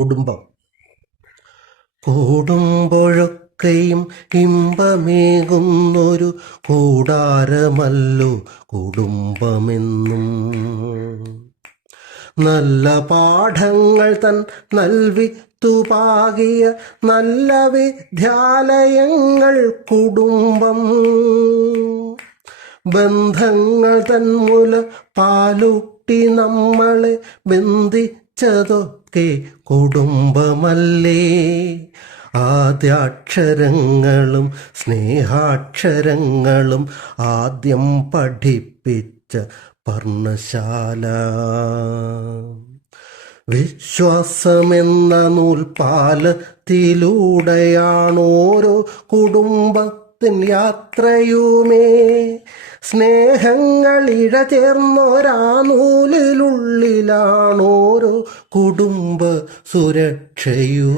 കുടുംബം. കൂടുമ്പോഴൊക്കെയും ഇമ്പമേകുന്നൊരു കൂടാരമല്ലോ കുടുംബമെന്നും. നല്ല പാഠങ്ങൾ തൻ നൽവിത്തുപാകിയ നല്ല വിദ്യാലയങ്ങൾ കുടുംബം. ബന്ധങ്ങൾ തൻ മുല പാലൂട്ടി നമ്മളെ ബന്ധിച്ചതൊക്കെ കുടുംബമല്ലേ. ആദ്യാക്ഷരങ്ങളും സ്നേഹാക്ഷരങ്ങളും ആദ്യം പഠിപ്പിച്ച പർണശാല. വിശ്വാസമെന്ന നൂൽപാലത്തിലൂടെയാണോരോ കുടുംബത്തിൻ യാത്രയുമേ. സ്നേഹങ്ങളിഴ ചേർന്നൊരാ നൂലിനുള്ളിലാണോരോ കുടുംബ സുരക്ഷയും.